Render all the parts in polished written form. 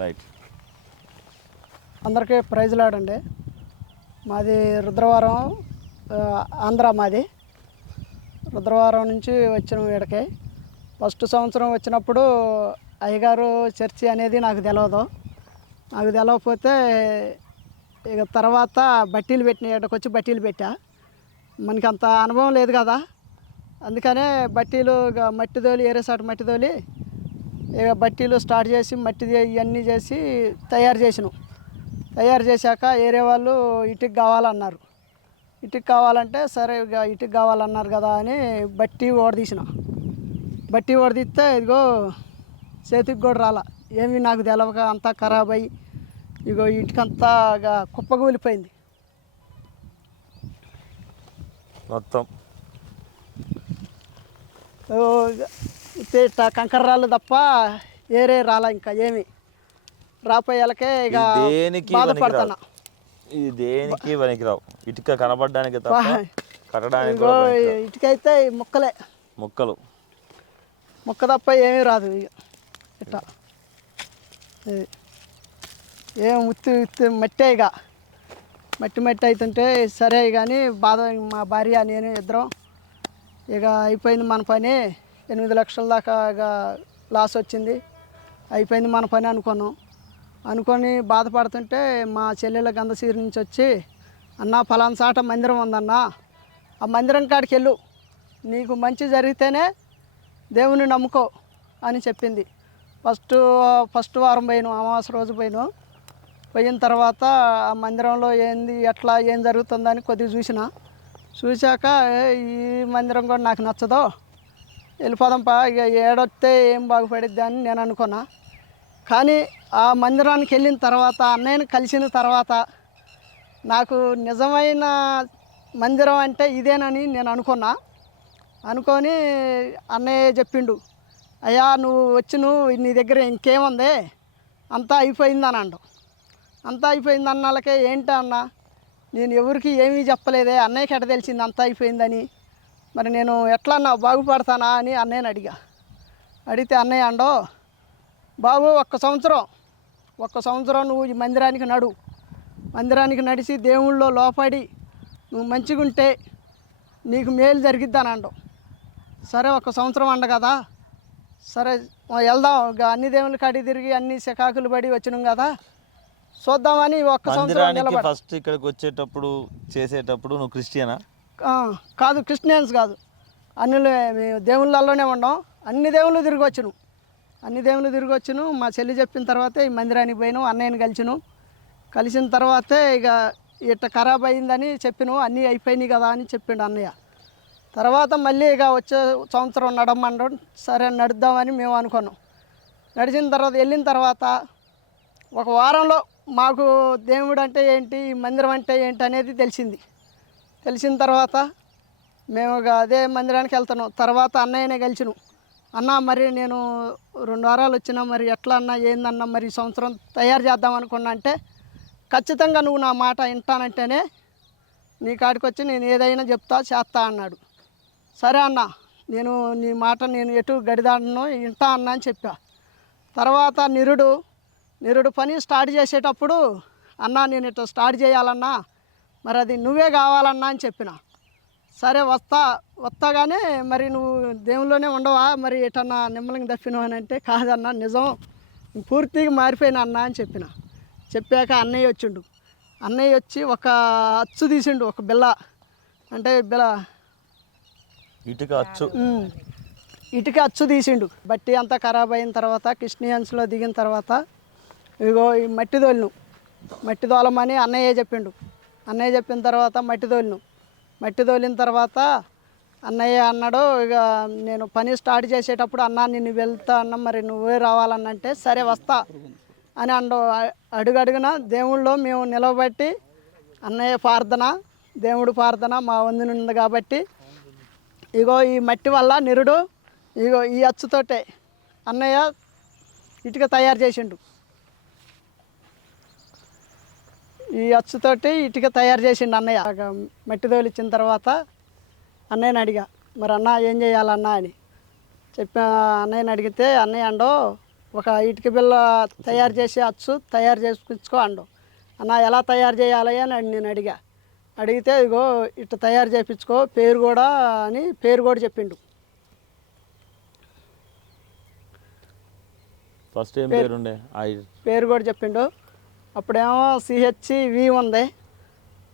Right. అందరికీ praise లాడండి. మాది రుద్రవరం, ఆంధ్ర. మాది రుద్రవరం నుంచి వచ్చిన వీడికి ఫస్ట్ సంవత్సరం వచ్చినప్పుడు అయ్యగారు చర్చి అనేది నాకు తెలియకపోతే ఇక తర్వాత బట్టీలు పెట్టిన ఇక్కడికి వచ్చి బట్టీలు పెట్టా. మనకి అంత అనుభవం లేదు కదా, అందుకనే బట్టీలు మట్టి తోలి ఏరేసాటు మట్టి తోలి ఇక బట్టీలు స్టార్ట్ చేసి మట్టి ఇవన్నీ చేసి తయారు చేశాక ఏరే వాళ్ళు ఇటుకు కావాలన్నారు. ఇటుకు కావాలంటే సరే ఇక ఇటుకు కావాలన్నారు కదా అని బట్టి ఓడదీస్తే ఇదిగో చేతికి కూడా రాలా. ఏమి నాకు తెలవక అంతా ఖరాబ్ అయ్యి ఇగో ఇటుకంతా కుప్పగూలిపోయింది మొత్తం. కంకర రాళ్ళు తప్ప ఏరే రాలా, ఇంకా ఏమి రాపోయాలకే ఇక బాధపడుతున్నా. ఇది దేనికి పనికిరావు, ఇటుక కనబడడానికి తప్ప కట్టడానికి. ఇటుకైతే ముక్క తప్ప ఏమీ రాదు. ఇట్లా ఏం ఉత్తి మట్టే, ఇక మట్టి అవుతుంటే సరే కానీ బాధ. మా భార్య నేను ఇద్దరం ఇక అయిపోయింది మన పని, 8 లక్షల దాకా ఇక లాస్ వచ్చింది, అయిపోయింది మన పని అనుకొని బాధపడుతుంటే మా చెల్లెల గంధసీరి నుంచి వచ్చి, అన్న ఫలానా చాట మందిరం ఉందన్న, ఆ మందిరం కాడికి వెళ్ళు, నీకు మంచి జరిగితేనే దేవుని నమ్ముకో అని చెప్పింది. ఫస్ట్ వారం అమావాస్య రోజు పోయిన తర్వాత ఆ మందిరంలో ఏం జరుగుతుందని కొద్దిగా చూశాక ఈ మందిరం కూడా నాకు నచ్చదో, వెళ్ళిపోదాంపా, ఇక ఏడొస్తే ఏం బాగుపడిద్ది అని నేను అనుకున్నా. కానీ ఆ మందిరానికి వెళ్ళిన తర్వాత, అన్నయ్యని కలిసిన తర్వాత నాకు నిజమైన మందిరం అంటే ఇదేనని నేను అనుకొని అన్నయ్య చెప్పిండు, అయ్యా నువ్వు నీ దగ్గర ఇంకేముంది, అంతా అయిపోయిందని అంతా అయిపోయింది అన్నాళ్ళకే ఏంటి అన్న, నేను ఎవరికి ఏమీ చెప్పలేదే, అన్నయ్యకి ఎట్ట తెలిసింది అంతా అయిపోయిందని, మరి నేను ఎట్లా అన్నా బాగుపడతానా అని అన్నయ్యని అడిగితే అన్నయ్య బాబు ఒక్క సంవత్సరం నువ్వు ఈ మందిరానికి నడిచి దేవుళ్ళో లోపడి నువ్వు మంచిగా ఉంటే నీకు మేలు జరిగిద్దానండు. సరే 1 సంవత్సరం కదా, సరే వెళ్దాం, అన్ని దేవుళ్ళ కాడికి తిరిగి అన్ని శకాకులు పడి వచ్చినాం కదా, చూద్దామని 1 సంవత్సరం. ఫస్ట్ ఇక్కడికి వచ్చేటప్పుడు చేసేటప్పుడు నువ్వు క్రిస్టియనా? కాదు, క్రిస్టియన్స్ కాదు, అన్ని దేవుళ్ళల్లోనే ఉన్నాం. అన్ని దేవుళ్ళు తిరిగి వచ్చాను. మా చెల్లి చెప్పిన తర్వాతే ఈ మందిరానికి పోయినాం, అన్నయ్యని కలిసిన తర్వాతే ఇక ఇట్ట ఖరాబ్ అయిందని చెప్పినాం, అన్నీ అయిపోయినాయి కదా అని చెప్పిండు అన్నయ్య. తర్వాత మళ్ళీ ఇక వచ్చే సంవత్సరం నడమండం, సరే నడుద్దామని మేము అనుకున్నాం. వెళ్ళిన తర్వాత 1 వారంలో మాకు దేవుడు అంటే ఏంటి, ఈ మందిరం అంటే ఏంటి అనేది తెలిసిన తర్వాత మేము అదే మందిరానికి వెళ్తున్నాం. తర్వాత అన్నయ్యనే కలిసినాం, అన్న మరి నేను 2 వారాలు వచ్చినా, మరి ఎట్లా అన్నా ఏందన్నా, మరి ఈ సంవత్సరం తయారు చేద్దాం అనుకున్నా అంటే, ఖచ్చితంగా నువ్వు నా మాట వింటానంటేనే నీ కాడికి వచ్చి నేను ఏదైనా చేస్తా అన్నాడు. సరే అన్న, నేను నీ మాట నేను ఎటు గడిదాడనో వింటా అన్నా అని చెప్పా. తర్వాత నిరుడు పని స్టార్ట్ చేసేటప్పుడు, అన్నా నేను ఇట్లా స్టార్ట్ చేయాలన్నా, మరి అది నువ్వే కావాలన్నా అని చెప్పిన. సరే వస్తా కానీ మరి నువ్వు దేవుల్లోనే ఉండవా, మరి ఎటన్నా నిమ్మలంగా తప్పినావు అని అంటే, కాదన్నా నిజం పూర్తిగా మారిపోయినా అన్న అని చెప్పాక అన్నయ్య వచ్చి ఒక అచ్చు తీసిండు, ఒక బిల్ల అంటే ఇటుక అచ్చు తీసిండు. బట్టి అంతా ఖరాబ్ అయిన తర్వాత క్రిస్టియన్స్లో దిగిన తర్వాత ఇగో ఈ మట్టి తోలమని అన్నయ్య చెప్పిన తర్వాత మట్టి తోలిన తర్వాత అన్నయ్య అన్నాడు, ఇక నేను పని స్టార్ట్ చేసేటప్పుడు అన్నా నిన్ను వెళ్తా అన్న, మరి నువ్వే రావాలన్నంటే సరే వస్తా అని అడుగడుగున దేవుళ్ళో మేము నిలవబట్టి అన్నయ్య ప్రార్థన, దేవుడు ప్రార్థన మా వంతునుంది కాబట్టి ఇగో ఈ మట్టి వల్ల ఇగో ఈ అచ్చుతోటే అన్నయ్య ఇటుక తయారు చేసిండు. ఈ అచ్చుతోటి ఇటుక తయారు చేసిండు అన్నయ్య. మట్టి తోలిచ్చిన తర్వాత అన్నయ్యని అడిగా, మరి అన్న ఏం చేయాలన్నా అని అన్నయ్యని అడిగితే అన్నయ్య ఒక ఇటుక బిల్ల తయారు చేసి అచ్చు తయారు చేసుకుంచుకో అండు. అన్న ఎలా తయారు చేయాలి అని నేను అడిగితే ఇగో ఇట్లా తయారు చేయించుకో పేరు కూడా అని పేరు కూడా చెప్పిండు. ఫస్ట్ ఏం పేరు ఉండే పేరు కూడా చెప్పిండు. అప్పుడేమో CHV ఉంది.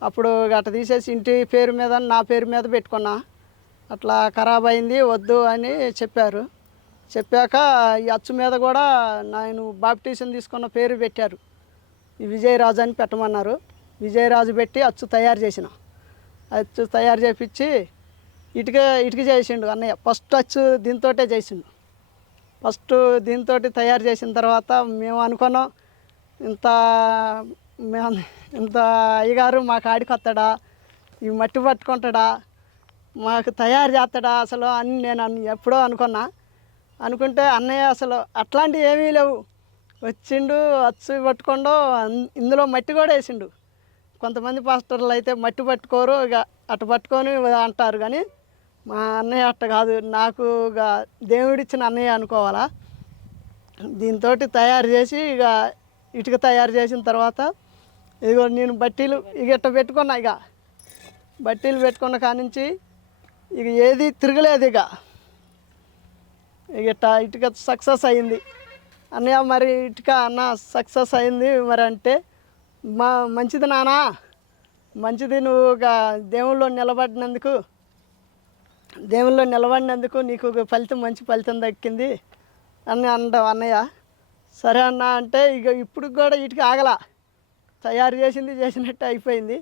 అప్పుడు అట్లా తీసేసి ఇంటి పేరు మీద నా పేరు మీద పెట్టుకున్నా. అట్లా ఖరాబ్ అయింది వద్దు అని చెప్పారు. చెప్పాక ఈ అచ్చు మీద కూడా నేను బాప్టిజం తీసుకున్న పేరు పెట్టారు. ఈ విజయరాజు అని పెట్టమన్నారు. విజయరాజు పెట్టి అచ్చు తయారు చేసిన. అచ్చు తయారు చేపించి ఇటుక చేసిండు అన్నయ్య. ఫస్ట్ అచ్చు దీంతోటే చేసిండు. ఫస్ట్ దీంతో తయారు చేసిన తర్వాత మేము అనుకున్నాం ఇంత అయ్యగారు మా కాడికి వస్తాడా, ఈ మట్టి పట్టుకుంటాడా, మాకు తయారు చేస్తాడా అసలు అని నేను ఎప్పుడో అనుకుంటే అన్నయ్య అసలు అట్లాంటివి ఏమీ లేవు. వచ్చిండు అచ్చు పట్టుకోండు, ఇందులో మట్టి కూడా వేసిండు. కొంతమంది పాస్టర్లు అయితే మట్టి పట్టుకోరు, ఇక అటు పట్టుకొని అంటారు. కానీ మా అన్నయ్య అట్ట కాదు. నాకు ఇక దేవుడిచ్చిన అన్నయ్య అనుకోవాలా. దీంతో తయారు చేసి ఇక ఇటుక తయారు చేసిన తర్వాత ఇదిగో నేను బట్టీలు ఇట్ట పెట్టుకున్నా. ఇక బట్టీలు పెట్టుకున్న కానించి ఇక ఏది తిరగలేదు. ఇక ఇటుక సక్సెస్ అయింది. అన్నయ్య మరి ఇటుక అన్న సక్సెస్ అయింది మరి అంటే మంచిది నాన్న, మంచిది నువ్వు ఇక దేవుళ్ళో నిలబడినందుకు నీకు ఫలితం మంచి ఫలితం దక్కింది అని అంటావు అన్నయ్య. సరే అన్న అంటే ఇక ఇప్పుడు కూడా ఇటుక ఆగల, తయారు చేసినట్టు అయిపోయింది.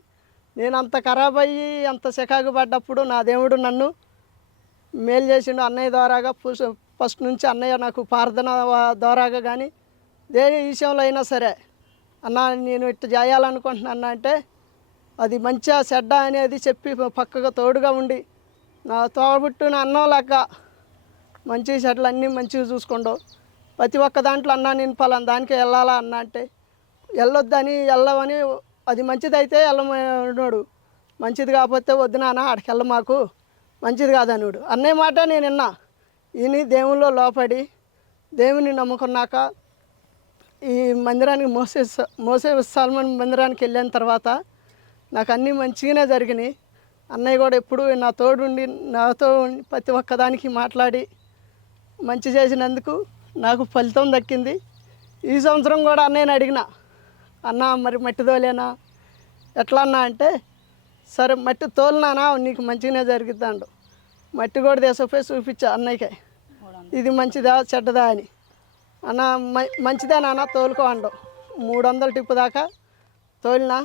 నేను అంత ఖరాబ్ అయ్యి అంత చికాకు పడ్డప్పుడు నా దేవుడు నన్ను మేలు చేసిండు అన్నయ్య ద్వారాగా. ఫస్ట్ నుంచి అన్నయ్య నాకు ప్రార్థన ద్వారాగా కానీ దేని విషయంలో అయినా సరే అన్న నేను ఇట్లా చేయాలనుకుంటున్నా అంటే అది మంచిగా చెడ్డ అనేది చెప్పి పక్కగా తోడుగా ఉండి నా తోబుట్టున అన్నం లెక్క మంచి చెడ్డలు అన్నీ మంచిగా చూసుకోండు. ప్రతి ఒక్క దాంట్లో అన్నా నేను పలానా దానికి వెళ్ళాలా అన్న అంటే వెళ్ళవని, అది మంచిదైతే వెళ్ళమన్నాడు, మంచిది కాకపోతే వద్దు నాన్న ఆడికి వెళ్ళ మాకు మంచిది కాదన్నాడు. అన్నయ్య మాట నేను విన్నా. ఈయన దేవుల్లో లోపడి దేవుని నమ్ముకున్నాక ఈ మందిరానికి మోసే సల్మాన్ మందిరానికి వెళ్ళిన తర్వాత నాకు అన్నీ మంచిగానే జరిగినాయి. అన్నయ్య కూడా ఎప్పుడు నా తోడుండి నాతో ప్రతి ఒక్కదానికి మాట్లాడి మంచి చేసినందుకు నాకు ఫలితం దక్కింది. ఈ సంవత్సరం కూడా అన్నయ్యని అడిగిన, అన్న మరి మట్టి తోలేనా ఎట్లా అన్నా అంటే సరే మట్టి తోలినానా నీకు మంచిగానే జరుగుతాడు. మట్టి కూడా తీసుకుపోయి చూపించా అన్నయ్యకే, ఇది మంచిదా చెడ్డదా అని. అన్న మంచిదే నాన్న తోలుకో అండు. 300 టిప్పు దాకా తోలినా.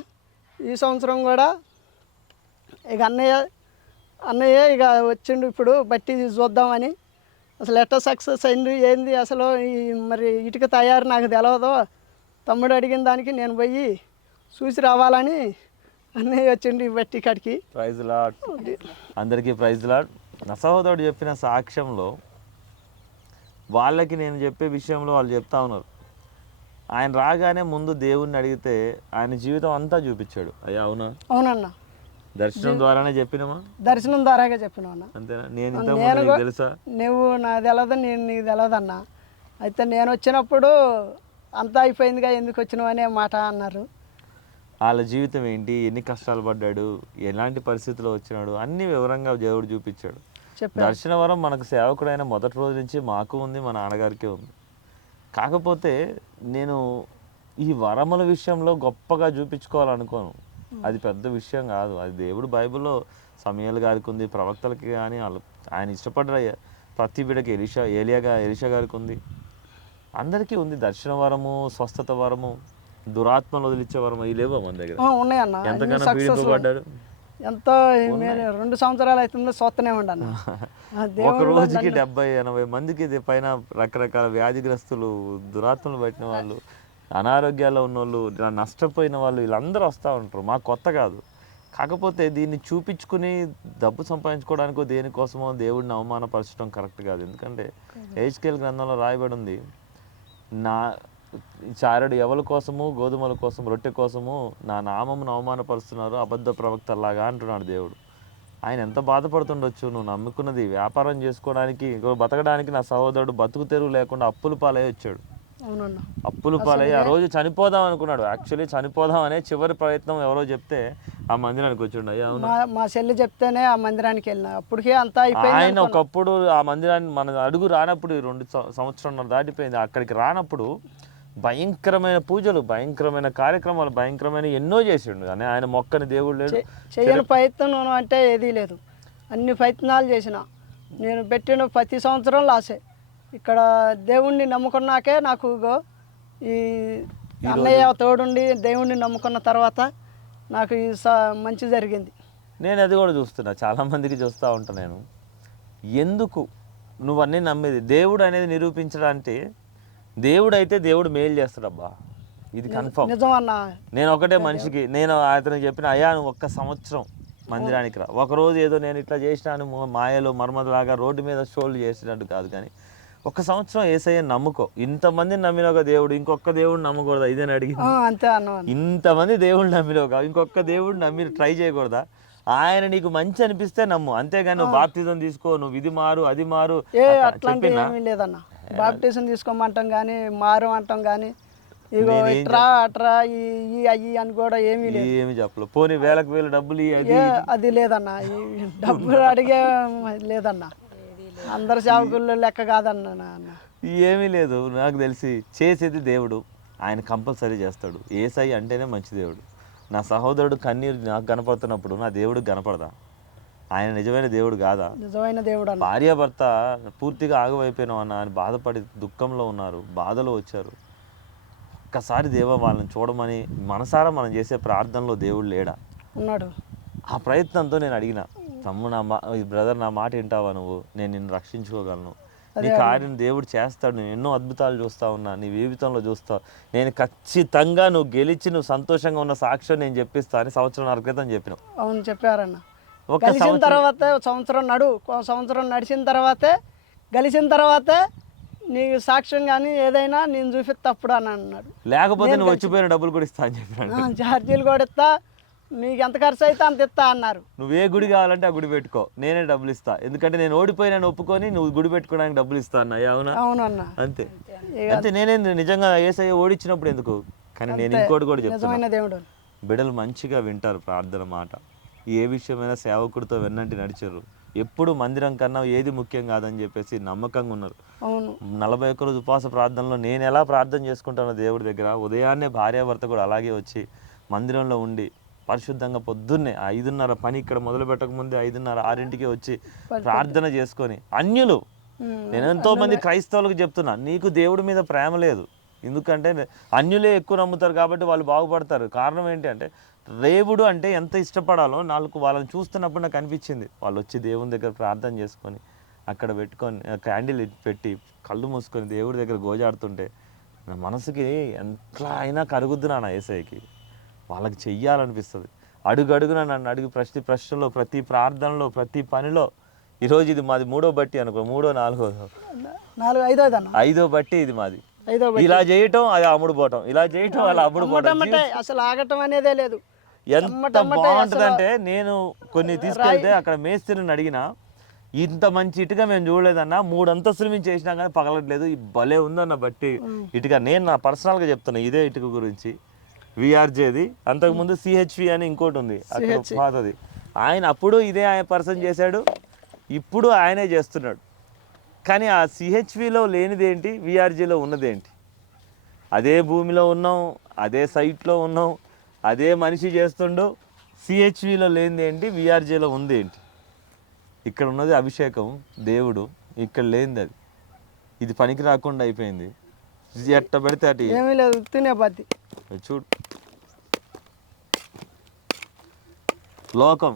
ఈ సంవత్సరం కూడా ఇక అన్నయ్య ఇక వచ్చిండు ఇప్పుడు బట్టి చూద్దామని. అసలు ఎట్లా సక్సెస్ అయింది ఏంది అసలు మరి ఇటుక తయారు నాకు తెలియదు. తమ్ముడు అడిగిన దానికి నేను పోయి చూసి రావాలని అన్నయ్య వచ్చిండు ఈ బట్టి కాడికి. ప్రైజ్ లార్డ్, అందరికీ ప్రైజ్ లార్డ్. నా సహోదరుడు చెప్పిన సాక్ష్యంలో వాళ్ళకి నేను చెప్పే విషయంలో వాళ్ళు చెప్తా ఉన్నారు. ఆయన రాగానే ముందు దేవుణ్ణి అడిగితే ఆయన జీవితం అంతా చూపించాడు. అయ్యా అవునా? అవునన్నా. దర్శనం ద్వారానే చెప్పినామా? దర్శనం ద్వారాగా చెప్పినావు అన్న. అంతేనా? నేను తెలుసా? నువ్వు నాకు తెలియదు, నేను నీకు తెలియదన్నా. అయితే నేను వచ్చినప్పుడు అంతా అయిపోయిందిగా ఎందుకు వచ్చినావు అనే మాట అన్నారు. వాళ్ళ జీవితం ఏంటి, ఎన్ని కష్టాలు పడ్డాడు, ఎలాంటి పరిస్థితుల్లో వచ్చినాడు అన్ని వివరంగా దేవుడు చూపించాడు. దర్శన వరం మనకు సేవకుడైన మొదటి రోజు నుంచి మాకు ఉంది, మా నాన్నగారికి ఉంది. కాకపోతే నేను ఈ వరముల విషయంలో గొప్పగా చూపించుకోవాలనుకోను. అది పెద్ద విషయం కాదు. అది దేవుడు బైబిల్లో సమయాలు గారికి ఉంది, ప్రవక్తలకి కానీ ఆయన ఇష్టపడ్డ ప్రతి బిడ్డకి ఎలీషా గారికి ఉంది, అందరికీ ఉంది. దర్శన వరము, స్వస్థత వరము, దురాత్మలు వదిలిచ్చే వరము ఇవి లేవో మన దగ్గర. ఉన్నాయన్న. ఎంతగానో పీడింపబడ్డాడు. ఎంతో 2 సంవత్సరాలు అవుతుందో చూస్తూనే ఉండను. ఒక రోజుకి 70-80 మందికి పైన రకరకాల వ్యాధిగ్రస్తులు, దురాత్మలు పట్టిన వాళ్ళు, అనారోగ్యాల్లో ఉన్నోళ్ళు, నష్టపోయిన వాళ్ళు వీళ్ళందరూ వస్తూ ఉంటారు. మాకు కొత్త కాదు. కాకపోతే దీన్ని చూపించుకుని డబ్బు సంపాదించుకోవడానికో దేనికోసమో దేవుడిని అవమానపరచడం కరెక్ట్ కాదు. ఎందుకంటే హెచ్కేల్ గ్రంథంలో రాయబడి ఉంది, నా చారడు ఎవల కోసము, గోధుమల కోసం, రొట్టె కోసము నా నామమును అవమానపరుస్తున్నారు అబద్ధ ప్రవక్తలాగా అంటున్నాడు దేవుడు. ఆయన ఎంత బాధపడుతుండొచ్చు. నువ్వు నమ్ముకున్నది వ్యాపారం చేసుకోవడానికి, బతకడానికి నా సహోదరుడు బతుకు తెరువు లేకుండా అప్పుల పాలై వచ్చాడు. అవునన్న. అప్పులు పాలయ్యి ఆ రోజు చనిపోదాం అనుకున్నాడు. యాక్చువల్లీ చనిపోదాం అనే చివరి ప్రయత్నం ఎవరో చెప్తే ఆ మందిరానికి వచ్చిండు. అయ్యా అవును, మా చెల్లి చెప్తేనే ఆ మందిరానికి వెళ్ళిన. అప్పటికే అంతా అయిపోయింది ఆయన ఒకప్పుడు ఆ మందిరాన్ని మన అడుగు రానప్పుడు 2 సంవత్సరాలు దాటిపోయింది. అక్కడికి రానప్పుడు భయంకరమైన పూజలు, భయంకరమైన కార్యక్రమాలు, భయంకరమైన ఎన్నో చేసిండు. కానీ ఆయన మొక్కని దేవుడు లేడు. చేయని ప్రయత్నం అంటే ఏదీ లేదు. అన్ని ప్రయత్నాలు చేసిన. నేను పెట్టిన ప్రతి సంవత్సరం లాసే. ఇక్కడ దేవుణ్ణి నమ్ముకున్నాకే నాకు ఈ అన్నయ్య తోడుండి దేవుణ్ణి నమ్ముకున్న తర్వాత నాకు ఈ మంచి జరిగింది. నేను అది కూడా చూస్తున్నా, చాలామందికి చూస్తూ ఉంటాను నేను. ఎందుకు నువ్వన్నీ నమ్మేది? దేవుడు అనేది నిరూపించడానికి దేవుడు అయితే దేవుడు మేలు చేస్తాడబ్బా, ఇది కన్ఫర్మ్. నిజం అన్న. నేను ఒకటే మనిషికి నేను అతనికి చెప్పిన, అయ్యా నువ్వు ఒక్క సంవత్సరం మందిరానికి రా. ఒకరోజు ఏదో నేను ఇట్లా చేసినాను మాయలో మర్మదలాగా రోడ్డు మీద షోలు చేసినట్టు కాదు, కానీ ఒక్క సంవత్సరం యేసయ్య నమ్ముకో. ఇంతమందిని నమ్మినొక దేవుడు ఇంకొక దేవుడు నమ్మకూడదా? ఇదేని అడిగింది. అంతే అన్న. ఇంతమంది దేవుడు నమ్మినోక ఇంకొక దేవుడు నమ్మి ట్రై చేయకూడదా? ఆయన నీకు మంచి అనిపిస్తే నమ్ము, అంతేగాని నువ్వు బాప్తిజం తీసుకో, నువ్వు ఇది మారు అది మారు అట్లాంటి ఏమీ లేదన్న. బాప్టిజం తీసుకోమంటాం కానీ మారు అంటాం కానీ ఇగో ఇట్రా అట్రా ఈ అయ్యి అని కూడా ఏమీ లేదు. ఏమి చెప్పలేదు. పోనీ వేలకు వేలు డబ్బులు అది లేదన్న. ఈ డబ్బులు అడిగే లేదన్న. అందరు సేవకుల్లో లెక్క కాదన్న. ఏమీ లేదు. నాకు తెలిసి చేసేది దేవుడు, ఆయన కంపల్సరీ చేస్తాడు. యేసయ్య అంటేనే మంచి దేవుడు. నా సహోదరుడు కన్నీరు నాకు కనపడుతున్నప్పుడు నా దేవుడికి కనపడదా? ఆయన నిజమైన దేవుడు కాదా? నిజమైన దేవుడు. భార్యాభర్త పూర్తిగా ఆగమైపోయినాం అన్న అని బాధపడి దుఃఖంలో ఉన్నారు, బాధలో వచ్చారు. ఒక్కసారి దేవా వాళ్ళని చూడమని మనసారా మనం చేసే ప్రార్థనలో దేవుడు లేడా? ఉన్నాడు. ఆ ప్రయత్నంతో నేను అడిగిన, తమ్ముడు బ్రదర్ నా మాట వింటావా నువ్వు? నేను నిన్ను రక్షించుకోగలను, నీ కార్యం దేవుడు చేస్తాడు. నేను ఎన్నో అద్భుతాలు చూస్తా ఉన్నా, నీ జీవితంలో చూస్తావు. నేను ఖచ్చితంగా నువ్వు గెలిచి నువ్వు సంతోషంగా ఉన్న సాక్ష్యం నేను చెప్పిస్తా అని సంవత్సరం క్రితం చెప్పిన. అవును చెప్పారన్న. గెలిచిన తర్వాత సంవత్సరం నడిచిన గెలిచిన తర్వాతే నీకు సాక్ష్యం కానీ ఏదైనా నేను చూపిస్తా అప్పుడు అని అన్నాడు. లేకపోతే నువ్వు వచ్చిపోయిన డబ్బులు కూడా ఇస్తా అని చెప్పిన. ఛార్జీలు కూడా ఇస్తా, నీకు ఎంత ఖర్చు అయితే అంత ఇస్తా అన్నారు. నువ్వు ఏ గుడి కావాలంటే ఆ గుడి పెట్టుకో, నేనే డబ్బులు ఇస్తా. ఎందుకంటే నేను ఓడిపోయినా ఒప్పుకొని నువ్వు గుడి పెట్టుకోవడానికి డబ్బులు ఇస్తా అన్న. అవునా? అవునన్న. అంతే అంతే. నేనే నిజంగా యేసయ్య ఓడించినప్పుడు ఎందుకు, కానీ నేను ఇంకోటి కూడా చెప్తాను. దేవుడు బిడ్డలు మంచిగా వింటారు ప్రార్థన మాట. ఏ విషయమైనా సేవకుడితో వెన్నంటి నడిచారు. ఎప్పుడు మందిరం కన్నా ఏది ముఖ్యం కాదని చెప్పేసి నమ్మకంగా ఉన్నారు. 41 రోజు ఉపవాస ప్రార్థనలో నేను ఎలా ప్రార్థన చేసుకుంటానో దేవుడి దగ్గర, ఉదయాన్నే భార్యాభర్త కూడా అలాగే వచ్చి మందిరంలో ఉండి పరిశుద్ధంగా పొద్దున్నే 5:30 పని ఇక్కడ మొదలు పెట్టకముందే 5:30, 6ంటికి వచ్చి ప్రార్థన చేసుకొని అన్యులు. నేను ఎంతో మంది క్రైస్తవులకు చెప్తున్నా, నీకు దేవుడి మీద ప్రేమ లేదు. ఎందుకంటే అన్యులే ఎక్కువ నమ్ముతారు కాబట్టి వాళ్ళు బాగుపడతారు. కారణం ఏంటి అంటే, దేవుడు అంటే ఎంత ఇష్టపడాలో వాళ్ళని చూస్తున్నప్పుడు నాకు అనిపించింది. వాళ్ళు వచ్చి దేవుని దగ్గర ప్రార్థన చేసుకొని అక్కడ పెట్టుకొని క్యాండిల్ పెట్టి కళ్ళు మూసుకొని దేవుడి దగ్గర గోజాడుతుంటే నా మనసుకి ఎంత అయినా కరుగుద్దునా నా యేసయ్యకి. వాళ్ళకి చెయ్యాలనిపిస్తుంది. అడుగడుగున నన్ను అడిగి ప్రతి ప్రశ్నలో, ప్రతి ప్రార్థనలో, ప్రతి పనిలో. ఈరోజు ఇది మాది 3వ బట్టి అనుకో, 3వ 4వ 5వ బట్టి ఇది మాది. ఇలా చేయటం అది అమ్ముడు పోవటం, ఇలా చేయటం అలా అమ్ముడు పోవటం. అసలు ఆగటం అనేదే లేదు. ఎంత బాగుంటుందంటే, నేను కొన్ని తీసుకెళ్తే అక్కడ మేస్త్రిని అడిగిన, ఇంత మంచి ఇటుక మేము చూడలేదన్నా, 3 అంతస్తులు మేము చేసినా కానీ పగలట్లేదు, ఈ భలే ఉందన్న బట్టి ఇటుక. నేను నా పర్సనల్గా చెప్తున్నా ఇదే ఇటుక గురించి. విఆర్జేది, అంతకుముందు సిహెచ్వి అని ఇంకోటి ఉంది అక్కడ పాతది. ఆయన అప్పుడు ఇదే ఆయన పర్సన్ చేశాడు, ఇప్పుడు ఆయనే చేస్తున్నాడు. కానీ ఆ సిహెచ్విలో లేనిదేంటి, విఆర్జీలో ఉన్నదేంటి? అదే భూమిలో ఉన్నాం, అదే సైట్లో ఉన్నాం, అదే మనిషి చేస్తుండో. సిహెచ్విలో లేనిదేంటి, విఆర్జీలో ఉంది ఏంటి? ఇక్కడ ఉన్నది అభిషేకం, దేవుడు. ఇక్కడ లేనిది అది. ఇది పనికి రాకుండా అయిపోయింది. ఎట్ట పెడితే అటు ఏమీ లేదు, తినేపతి. చూడు లోకం.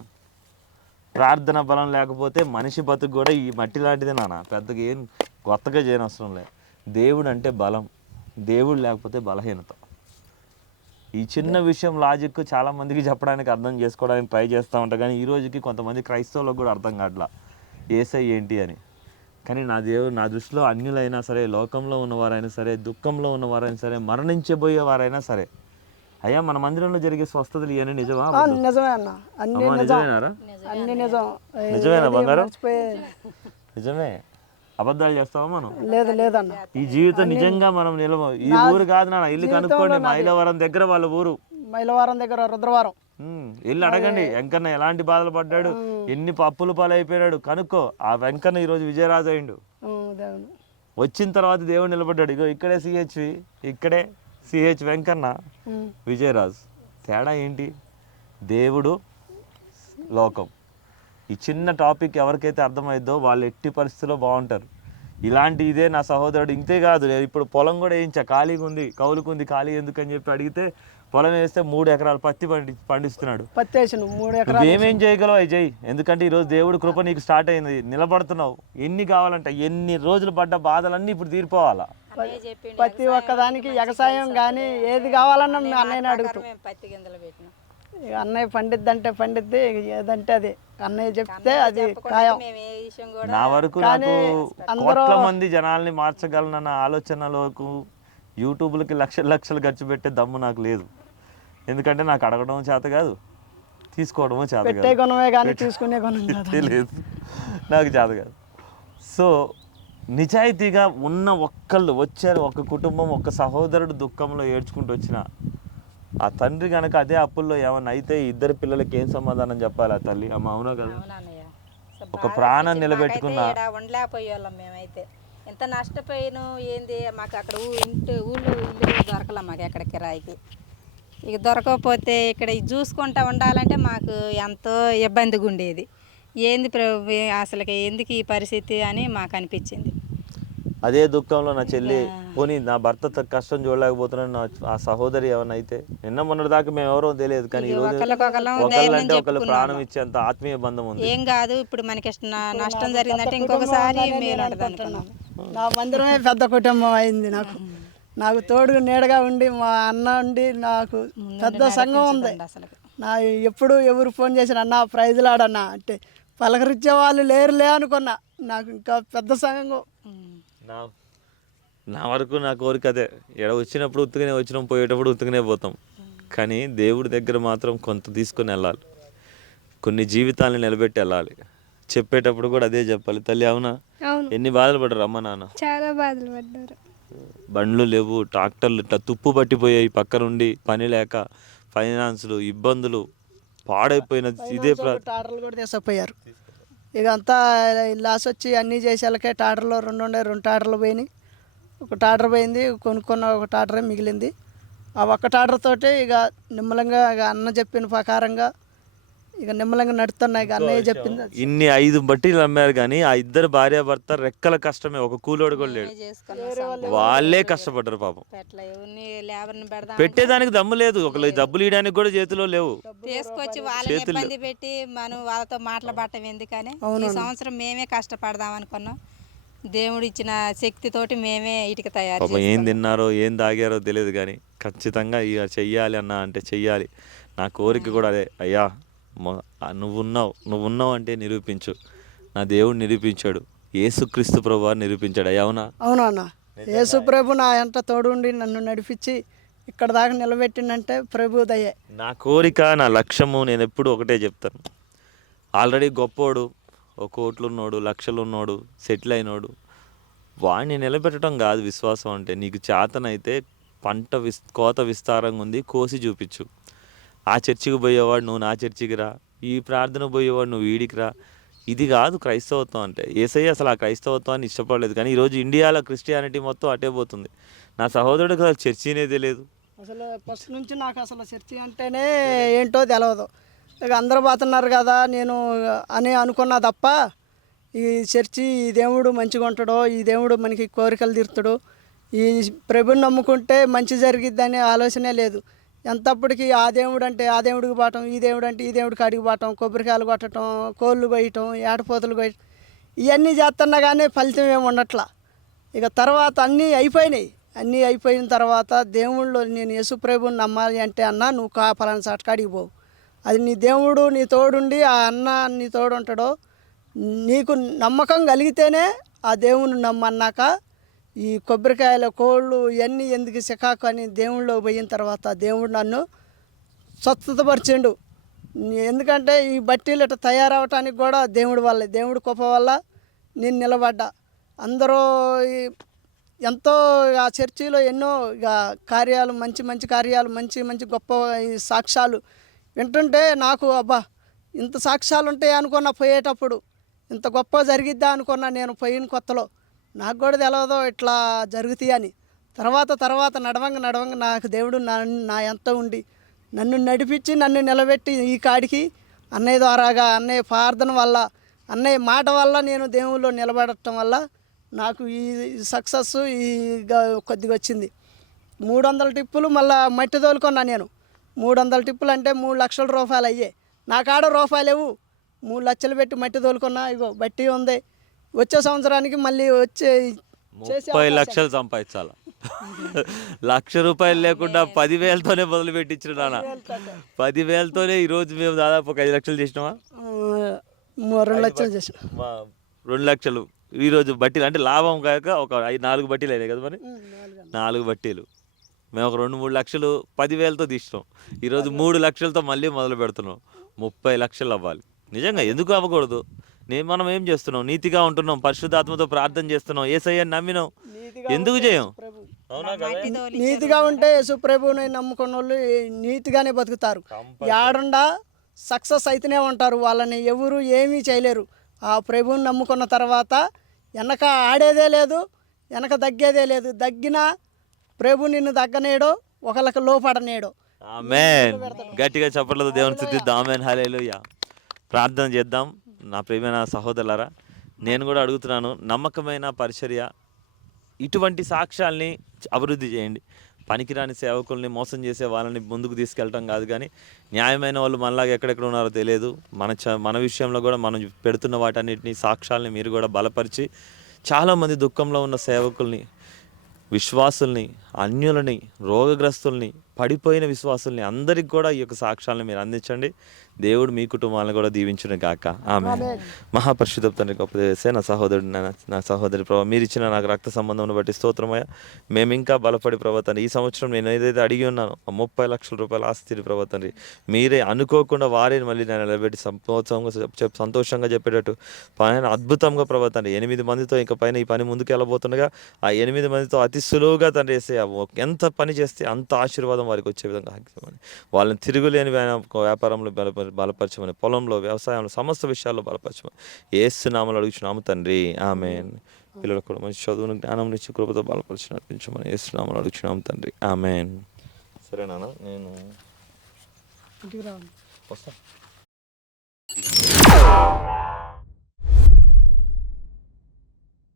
ప్రార్థన బలం లేకపోతే మనిషి బతుకు కూడా ఈ మట్టి లాంటిదే నాన్న. పెద్దగా ఏం కొత్తగా చేయనవసరం లేదు. దేవుడు అంటే బలం, దేవుడు లేకపోతే బలహీనత. ఈ చిన్న విషయం లాజిక్ చాలామందికి చెప్పడానికి, అర్థం చేసుకోవడానికి ట్రై చేస్తూ ఉంటారు. కానీ ఈ రోజుకి కొంతమంది క్రైస్తవులకు కూడా అర్థం కావట్లా యేసయ్య ఏంటి అని. కానీ నా దేవుడు, నా దృష్టిలో అన్యులైనా సరే, లోకంలో ఉన్నవారైనా సరే, దుఃఖంలో ఉన్నవారైనా సరే, మరణించబోయేవారైనా సరే, అయ్యా మన మందిరంలో జరిగే స్వస్థతలు ఇవన్నీ నిజమా? నిజమే అన్న. అన్ని నిజమేనారా? అన్ని నిజం. నిజమేనా బంగారం? నిజమే. అబద్ధాలు చేస్తావా మనం? లేదు లేదన్న. ఈ జీవితం నిజంగా మనం ఈ ఊరు కాదు నాన్న, ఇల్లు కనుక్కోండి. మైలవరం దగ్గర వాళ్ళ ఊరు, మైలవరం దగ్గర రుద్రవరం. వెళ్ళి అడగండి వెంకన్న ఎలాంటి బాధలు పడ్డాడు, ఎన్ని అప్పులు పాలైపోయాడు కనుక్కో. ఆ వెంకన్న ఈరోజు విజయరాజు అయిండు. వచ్చిన తర్వాత దేవుడు నిలబడ్డాడు. ఇగో ఇక్కడే సిహెచ్వి, ఇక్కడే సిహెచ్ వెంకన్న, విజయరాజు. తేడా ఏంటి? దేవుడు, లోకం. ఈ చిన్న టాపిక్ ఎవరికైతే అర్థమైద్దో వాళ్ళు ఎట్టి పరిస్థితుల్లో బాగుంటారు. ఇలాంటి ఇదే నా సహోదరుడు. ఇంతే కాదు, నేను ఇప్పుడు పొలం కూడా వేయించా, ఖాళీగా ఉంది, కౌలుకుంది, ఖాళీ ఎందుకని చెప్పి అడిగితే పొలం వేస్తే 3 ఎకరాలు పత్తి పండిస్తున్నాడు. పత్తి వేసిన 3 ఎకరాలు. ఏమేం చేయగలవు అవి చేయి, ఎందుకంటే ఈరోజు దేవుడు కృప నీకు స్టార్ట్ అయింది, నిలబడుతున్నావు. ఎన్ని కావాలంటే ఎన్ని రోజులు పడ్డ బాధలన్నీ ఇప్పుడు తీరిపోవాలా. ప్రతి ఒక్కదానికి వ్యవసాయం కానీ ఏది కావాలన్నా అన్నయ్యని అడుగుతాం. ఇక అన్నయ్య పండిద్దంటే పండిద్ది, ఏదంటే అది అన్నయ్య చెప్తే అది ఖాయం. నా వరకు నాకు కోట్ల మంది జనాల్ని మార్చగలనన్న ఆలోచనలోకి యూట్యూబ్లకి లక్షలు ఖర్చు పెట్టే దమ్ము నాకు లేదు. ఎందుకంటే నాకు అడగడం చేత కాదు, తీసుకోవడమో చేత పెట్టే గుణమే కానీ తీసుకునే గుణం లేదు, నాకు చేత కాదు. సో నిజాయితీగా ఉన్న ఒక్కళ్ళు వచ్చారు, ఒక కుటుంబం, ఒక సహోదరుడు దుఃఖంలో ఏడ్చుకుంటూ వచ్చిన ఆ తండ్రి కనుక అదే అప్పుల్లో ఏమన్నా అయితే ఇద్దరు పిల్లలకి ఏం సమాధానం చెప్పాలి ఆ తల్లి? అమ్మ అవునా కదా? ఒక ప్రాణం నిలబెట్టుకున్నా ఉండలేకపోయేవాళ్ళం మేమైతే. ఎంత నష్టపోయిన ఏంది, మాకు అక్కడ ఊళ్ళో ఇల్లు దొరకలే మాకు ఎక్కడ కిరాయికి. ఇక దొరకకపోతే ఇక్కడ చూసుకుంటా ఉండాలంటే మాకు ఎంతో ఇబ్బందిగా ఉండేది. ఏంది అసలుకి ఎందుకు ఈ పరిస్థితి అని మాకు అనిపించింది. అదే దుఃఖంలో నా చెల్లి పోనీ నా భర్త కష్టం చూడలేకపోతున్నాను, ఆ సహోదరి ఏమన్నా అయితే నిన్న మొన్నటి దాకా మేము ఎవరో తెలియదు, కానీ ఈ రోజు ఒకళ్ళంటే ఒకళ్ళు ప్రాణం ఇచ్చేంత ఆత్మీయ బంధం ఉంది. ఏం కాదు, ఇప్పుడు మనకి నష్టం జరిగిందంటే ఇంకొకసారి మేలు ఉంటుంది అనుకున్నాం. నా మందిరమే పెద్ద కుటుంబం అయింది. నాకు తోడుగా నీడగా ఉండి మా అన్న ఉండి నాకు పెద్ద సంఘం ఉంది. నా ఎప్పుడు ఎవరు ఫోన్ చేసిన అన్న ప్రైజ్లు ఆడన్నా అంటే పలకరించే వాళ్ళు లేరులే అనుకున్నా. నాకు ఇంకా పెద్ద సంఘం. నా వరకు నా కోరిక అదే, ఎడ వచ్చినప్పుడు ఉత్తుగానే వచ్చినాం, పోయేటప్పుడు ఉత్తుగానే పోతాం. కానీ దేవుడి దగ్గర మాత్రం కొంత తీసుకొని వెళ్ళాలి, కొన్ని జీవితాలను నిలబెట్టి వెళ్ళాలి. చెప్పేటప్పుడు కూడా అదే చెప్పాలి. తల్లి అవునా? ఎన్ని బాధలు పడ్డారు అమ్మ నాన్న? చాలా బాధలు పడ్డారు. బండ్లు లేవు, ట్రాక్టర్లు ఇట్లా తుప్పు పట్టిపోయాయి, పక్క నుండి పని లేక ఫైనాన్స్లు ఇబ్బందులు పాడైపోయిన ఇదే టాటర్లు కూడా తీసుకుపోయారు. ఇక అంతా లాస్ వచ్చి అన్నీ చేసేళ్ళకే టాటర్లో 2 టాటర్లు పోయినాయి. ఒక టాటర్ పోయింది, కొనుక్కున్న ఒక టాటరే మిగిలింది. ఆ ఒక్క టాటర్ తోటి ఇక నిమ్మలంగా ఇక అన్న చెప్పిన ప్రకారంగా ఇక నిమ్మలంగా నడుస్తున్నాయి. ఇక అన్నయ్య చెప్పింది. ఇన్ని 5 బట్టీలు అమ్మారు, కానీ ఆ ఇద్దరు భార్య భర్త రెక్కల కష్టమే, ఒక కూలోడు కూడా లేడు, వాళ్ళే కష్టపడ్డారు పాపం. పెట్టేదానికి దమ్ము లేదు, ఒకళ్ళు డబ్బులు ఇవ్వడానికి కూడా చేతిలో లేవు. తీసుకొచ్చి వాళ్ళని ఇబ్బంది పెట్టి మనం వాళ్ళతో మాట్లాడటం ఎందుకని ఈ సంవత్సరం మేమే కష్టపడదాం అనుకున్నాం. దేవుడు ఇచ్చిన శక్తితోటి మేమే ఇటుక తయారు. ఏం తిన్నారో ఏం తాగారో తెలియదు, కానీ ఖచ్చితంగా ఇక చెయ్యాలి అన్న అంటే చెయ్యాలి. నా కోరిక కూడా అదే. అయ్యా నువ్వున్నావు అంటే నిరూపించు. నా దేవుడు నిరూపించాడు, యేసుక్రీస్తు ప్రభు నిరూపించాడు. అయ్యా అవునా? అవునా? యేసు ప్రభు నా ఎంట తోడుండి నన్ను నడిపించి ఇక్కడ దాకా నిలబెట్టిందంటే ప్రభు దయే. నా కోరిక, నా లక్ష్యము నేను ఎప్పుడు ఒకటే చెప్తాను. ఆల్రెడీ గొప్పోడు, 1 కోట్లు ఉన్నోడు, లక్షలు ఉన్నోడు, సెటిల్ అయినోడు, వాడిని నిలబెట్టడం కాదు విశ్వాసం అంటే. నీకు చేతనైతే కోత విస్తారంగా ఉంది, కోసి చూపించు. ఆ చర్చికి పోయేవాడు నువ్వు నా చర్చికి రా, ఈ ప్రార్థనకు పోయేవాడు నువ్వు వీడికి రా. ఇది కాదు క్రైస్తవత్వం అంటే. యేసయ్య అసలు ఆ క్రైస్తవత్వాన్ని ఇష్టపడలేదు, కానీ ఈరోజు ఇండియాలో క్రిస్టియానిటీ మొత్తం అటే పోతుంది. నా సహోదరుడికి అసలు చర్చినే తెలియదు. అసలు ఫస్ట్ నుంచి నాకు అసలు చర్చి అంటేనే ఏంటో తెలియదు. ఇక అందరూ పోతున్నారు కదా నేను అని అనుకున్నా తప్ప ఈ చర్చి, ఈ దేవుడు మంచిగా ఉంటాడో, ఈ దేవుడు మనకి కోరికలు తీర్తాడు, ఈ ప్రభుని నమ్ముకుంటే మంచి జరిగిద్ది ఆలోచనే లేదు. ఎంతప్పటికీ ఆ దేవుడు అంటే ఆ దేవుడికి పోవటం, ఈ దేవుడు అంటే ఈ దేవుడికి అడిగి పోవటం, కొబ్బరికాయలు కొట్టడం, కోళ్ళు కొయ్యటం, ఏటపోతలు కొయ్యటం, ఇవన్నీ చేస్తున్నా కానీ ఫలితం ఏమి ఉండట్లా. ఇక తర్వాత అన్నీ అయిపోయినాయి. అన్నీ అయిపోయిన తర్వాత దేవుళ్ళు నేను యేసు ప్రభుని నమ్మాలి అంటే అన్న నువ్వు పలానా చాటకాడికి పోవు, అది నీ దేవుడు నీ తోడుండి ఆ అన్న నీ తోడు ఉంటాడో, నీకు నమ్మకం కలిగితేనే ఆ దేవుని నమ్మన్నాక ఈ కొబ్బరికాయల కోళ్ళు ఇవన్నీ ఎందుకు సికాకు అని దేవుళ్ళో పోయిన తర్వాత దేవుడు నన్ను స్వస్థతపరిచిండు. ఎందుకంటే ఈ బట్టీలు ఇట్లా తయారవటానికి కూడా దేవుడి వల్లే, దేవుడి కృప వల్ల నేను నిలబడ్డా. అందరూ ఎంతో ఆ చర్చిలో ఎన్నో ఇక కార్యాలు మంచి మంచి కార్యాలు మంచి మంచి గొప్ప ఈ సాక్ష్యాలు వింటుంటే నాకు అబ్బా ఇంత సాక్ష్యాలు ఉంటాయి అనుకున్నా పోయేటప్పుడు, ఇంత గొప్ప జరిగిద్దా అనుకున్నా నేను పోయిన కొత్తలో. నాకు కూడా తెలియదు ఇట్లా జరుగుతాయి అని. తర్వాత నడవంగా నాకు దేవుడు నా ఎంత ఉండి నన్ను నడిపించి నన్ను నిలబెట్టి ఈ కాడికి అన్నయ్య ద్వారాగా, అన్నయ్య ప్రార్థన వల్ల, అన్నయ్య మాట వల్ల నేను దేవుళ్ళు నిలబడటం వల్ల నాకు ఈ సక్సెస్ కొద్దిగా వచ్చింది. 300 టిప్పులు మళ్ళీ మట్టి తోలుకున్నా నేను. 300 టిప్పులు అంటే 3 లక్షల రూపాయలు అయ్యాయి. నా కాడ రూపాయలు లేవు. 3 లక్షలు పెట్టి మట్టి తోలుకున్నా. ఇగో బట్టి ఉంది. వచ్చే సంవత్సరానికి మళ్ళీ వచ్చే 30 లక్షలు సంపాదించాల. 1,00,000 రూపాయలు లేకుండా 10,000తోనే మొదలు పెట్టించిన నాన్న. 10,000తోనే ఈరోజు మేము దాదాపు ఒక 5 లక్షలు చేసినామా? 2 లక్షలు చేసిన. 2 లక్షలు ఈరోజు బట్టీలు అంటే లాభం కాక ఒక 4 బట్టీలు అయినాయి కదా మరి. 4 బట్టీలు మేము ఒక 2-3 లక్షలు 10,000తో తీసినాం. ఈరోజు 3 లక్షలతో మళ్ళీ మొదలు పెడుతున్నాం. 30 లక్షలు అవ్వాలి. నిజంగా ఎందుకు అవ్వకూడదు? మనం ఏం చేస్తున్నాం? నీతిగా ఉంటున్నాం, పరిశుద్ధాత్మతో ప్రార్థన చేస్తున్నాం, యేసయ్యని నమ్మినాం, ఎందుకు చేయం? అవునా కదా? నీతిగా ఉంటే యేసు ప్రభువుని నమ్ముకున్న వాళ్ళు నీతిగానే బతుకుతారు. ఏడుండా సక్సెస్ అయితేనే ఉంటారు. వాళ్ళని ఎవరు ఏమీ చేయలేరు. ఆ ప్రభువుని నమ్ముకున్న తర్వాత వెనక ఆడేదే లేదు, వెనక దగ్గేదే లేదు. దగ్గినా ప్రభు నిన్ను దగ్గనేడో, ఒకళ్ళకి లోపడనేడో. ఆమేన్. గట్టిగా చప్పట్లతో దేవుని స్తుతిద్దాం. ఆమేన్, హల్లెలూయా. ప్రార్థన చేద్దాం. నా ప్రియమైన సహోదరులారా, నేను కూడా అడుగుతున్నాను, నమ్మకమైన పరిచర్య ఇటువంటి సాక్ష్యాల్ని అభివృద్ధి చేయండి. పనికిరాని సేవకుల్ని మోసం చేసే వాళ్ళని ముందుకు తీసుకెళ్ళటం కాదు, కానీ న్యాయమైన వాళ్ళు మనలాగా ఎక్కడెక్కడ ఉన్నారో తెలియదు. మన విషయంలో కూడా మనం పెడుతున్న వాటన్నిటిని సాక్ష్యాలని మీరు కూడా బలపరిచి చాలామంది దుఃఖంలో ఉన్న సేవకుల్ని, విశ్వాసుల్ని, అన్యులని, రోగగ్రస్తుల్ని, పడిపోయిన విశ్వాసుల్ని అందరికి కూడా ఈ యొక్క సాక్ష్యాలను మీరు అందించండి. దేవుడు మీ కుటుంబాలను కూడా దీవించును గాక. ఆమేన్. మహాపరిశుద్ధ తండ్రి, గొప్ప దేవసే, నా సహోదరుడు, నా సహోదరి ప్రభావ, మీరు ఇచ్చిన నాకు రక్త సంబంధం బట్టి స్తోత్రమయ్య. మేము ఇంకా బలపడి ప్రభావ తండ్రి, ఈ సంవత్సరం నేను ఏదైతే అడిగి ఉన్నానో 30 లక్షల రూపాయల ఆస్తి ప్రభావ తండ్రి, మీరే అనుకోకుండా వారే మళ్ళీ నేను నిలబెట్టి సంతోషంగా చెప్పేటట్టు పైన అద్భుతంగా ప్రభావ తండ్రి 8 మందితో ఇంకా పైన ఈ పని ముందుకు వెళ్ళబోతుండగా ఆ 8 మందితో అతి సులువుగా తండ్రి వేసే ఎంత పని చేస్తే అంత ఆశీర్వాదం వారికి వచ్చే విధంగా ఆగిస్తామని, వాళ్ళని తిరుగులేని వ్యాపారంలో బలపరచమని, పొలంలో, వ్యవసాయంలో, సమస్త విషయాల్లో బలపరచమని యేసు నామములో అడుగుచున్నాము తండ్రి. ఆమేన్. పిల్లలకు కూడా మంచి చదువును, జ్ఞానం నుంచి కృపతో బలపరిచి నడిపించమని యేసు నామములో అడుగుచున్నాము తండ్రి. ఆమేన్. సరేనా? నేను వస్తా.